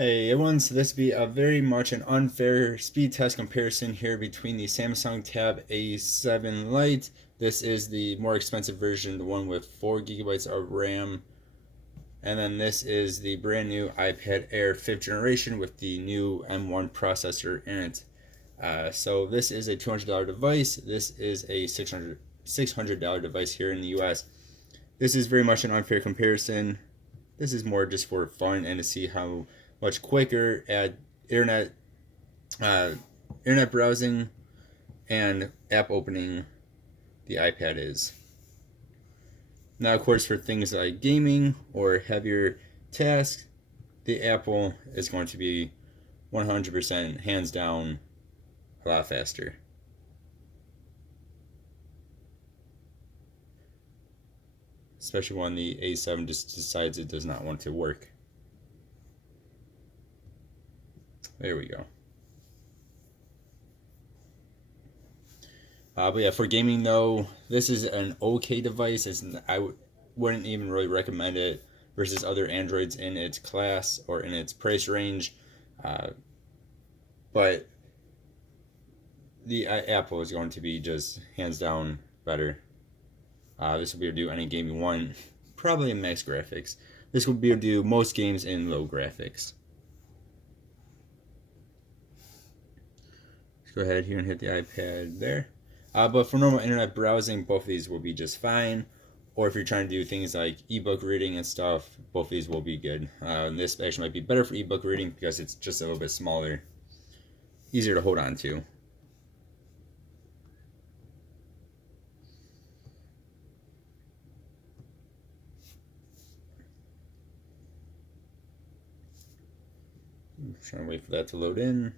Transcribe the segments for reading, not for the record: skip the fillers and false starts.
Hey everyone, so this will be a very much an unfair speed test comparison here between the Samsung Tab A7 Lite. This is the more expensive version, the one with 4 gigabytes of RAM. And then this is the brand new iPad Air 5th generation with the new M1 processor in it. So this is a $200 device. This is a $600 device here in the US. This is very much an unfair comparison. This is more just for fun and to see how much quicker at internet uh, internet browsing and app opening the iPad is. Now, of course, for things like gaming or heavier tasks, the Apple is going to be 100% hands down a lot faster. Especially when the A7 just decides it does not want to work. There we go. But yeah, for gaming though, this is an okay device. Wouldn't even really recommend it versus other Androids in its class or in its price range. But the Apple is going to be just hands down better. This will be able to do any game you want, probably in max graphics. This will be able to do most games in low graphics. Let's go ahead here and hit the iPad there. But for normal internet browsing, both of these will be just fine. Or if you're trying to do things like ebook reading and stuff, both of these will be good. This actually might be better for ebook reading because it's just a little bit smaller, easier to hold on to. I'm trying to wait for that to load in.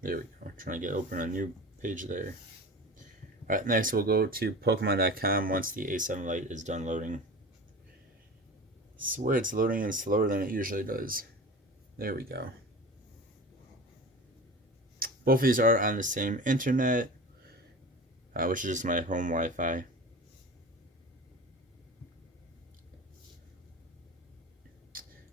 There we go. Trying to open a new page there. Alright, next we'll go to Pokemon.com once the A7 Lite is done loading. I swear it's loading in slower than it usually does. There we go. Both of these are on the same internet, which is just my home Wi-Fi.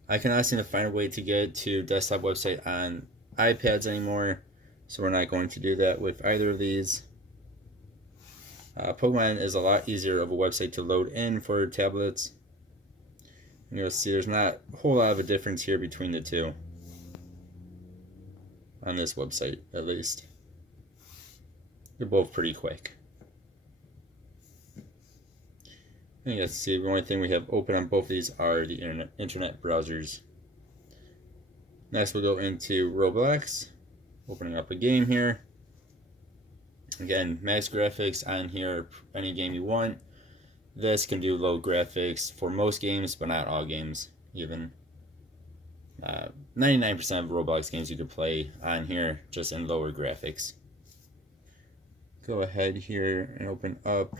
I cannot seem to find a way to get to desktop website on iPads anymore, so we're not going to do that with either of these. Pokemon is a lot easier of a website to load in for tablets. And you'll see there's not a whole lot of a difference here between the two. On this website, at least. They're both pretty quick. And let's see, the only thing we have open on both of these are the internet browsers. Next we'll go into Roblox. Opening up a game here. Again, max graphics on here, any game you want. This can do low graphics for most games, but not all games, even. 99% of Roblox games you can play on here, just in lower graphics. Go ahead here and open up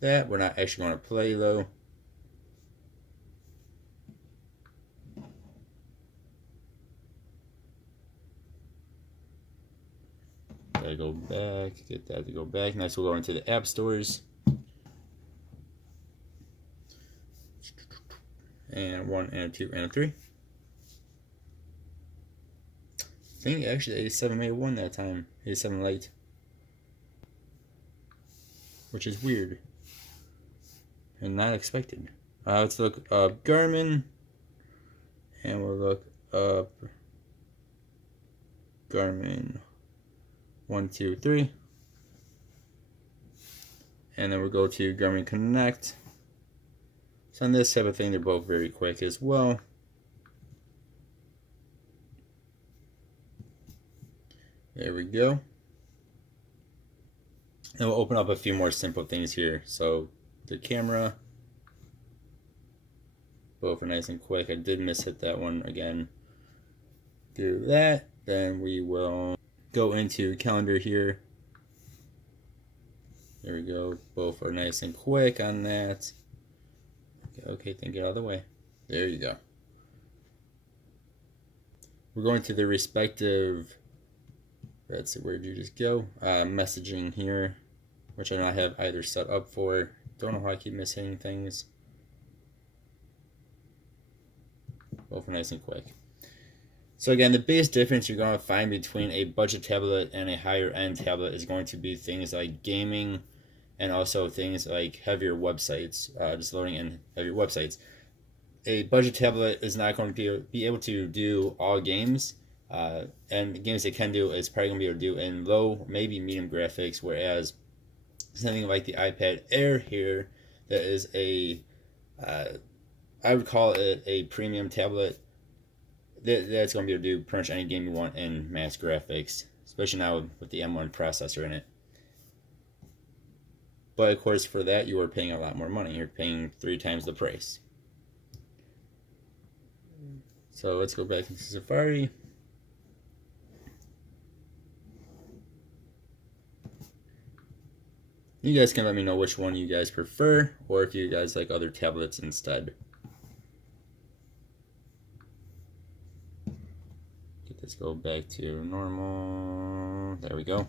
that. We're not actually going to play though. Gotta go back, get that to go back. Next we'll go into the app stores. And 1 and 2 and 3. I think actually A7 may have won that time. A7 Lite. Which is weird. And not expected. Let's look up Garmin. And we'll look up Garmin 1, 2, 3. And then we'll go to Garmin Connect. So on this type of thing, they're both very quick as well. There we go. And we'll open up a few more simple things here. So the camera, both are nice and quick. I did hit that one again. Do that. Then we will go into calendar here. There we go. Both are nice and quick on that. Okay, then get out of the way. There you go. We're going to the respective Let's see, where did you just go? Messaging here, which I don't have either set up for. Don't know how I keep missing things. Both nice and quick. So again, the biggest difference you're going to find between a budget tablet and a higher end tablet is going to be things like gaming and also things like heavier websites, just loading in heavier websites. A budget tablet is not going to be able to do all games, and the games it can do is probably going to be able to do in low, maybe medium graphics, whereas something like the iPad Air here, that is I would call it a premium tablet. That's going to be able to do pretty much any game you want in max graphics, especially now with the M1 processor in it. But of course, for that, you are paying a lot more money. You're paying 3 times the price. So let's go back into Safari. You guys can let me know which one you guys prefer, or if you guys like other tablets instead. Let's go back to normal. There we go.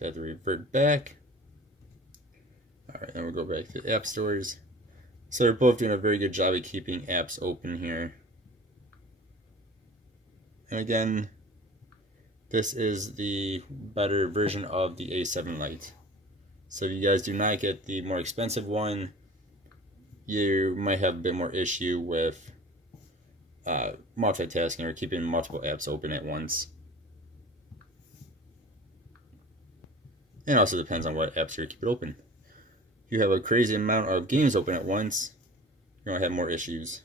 That revert back. Alright, then we'll go back to app stores. So they're both doing a very good job of keeping apps open here. And again, this is the better version of the A7 Lite. So if you guys do not get the more expensive one, you might have a bit more issue with multitasking or keeping multiple apps open at once. And also depends on what apps you're keeping open. If you have a crazy amount of games open at once, you're going to have more issues.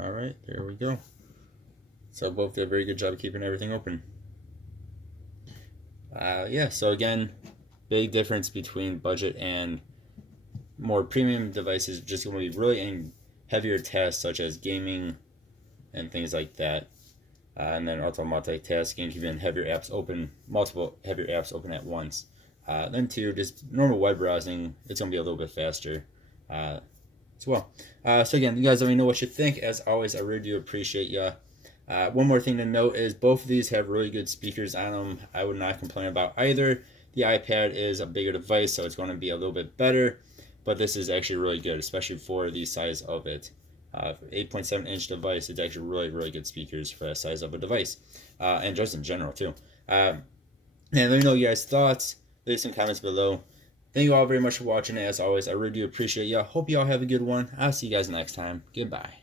Alright, there we go. So both do a very good job of keeping everything open. Yeah, so again, big difference between budget and more premium devices, just going to be really in heavier tasks such as gaming and things like that. And then also multitasking, keeping heavier apps open, multiple heavier apps open at once. Then too, just normal web browsing, it's going to be a little bit faster as well. So again, you guys let me know what you think. As always, I really do appreciate you. One more thing to note is both of these have really good speakers on them. I would not complain about either. The iPad is a bigger device, so it's going to be a little bit better, but this is actually really good, especially for the size of it. 8.7-inch device, it's actually really, really good speakers for that size of a device, and just in general too. And let me know your guys' thoughts. Leave some comments below. Thank you all very much for watching. As always, I really do appreciate y'all. Hope y'all have a good one. I'll see you guys next time. Goodbye.